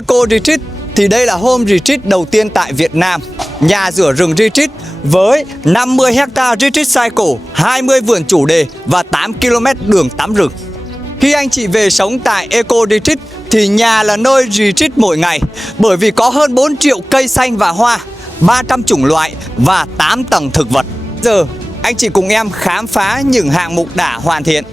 Eco Retreat thì đây là home retreat đầu tiên tại Việt Nam. Nhà rửa rừng retreat với 50 hecta retreat cycle, 20 vườn chủ đề và 8 km đường tắm rừng. Khi anh chị về sống tại Eco Retreat thì nhà là nơi retreat mỗi ngày bởi vì có hơn 4 triệu cây xanh và hoa, 300 chủng loại và 8 tầng thực vật. Giờ anh chị cùng em khám phá những hạng mục đã hoàn thiện.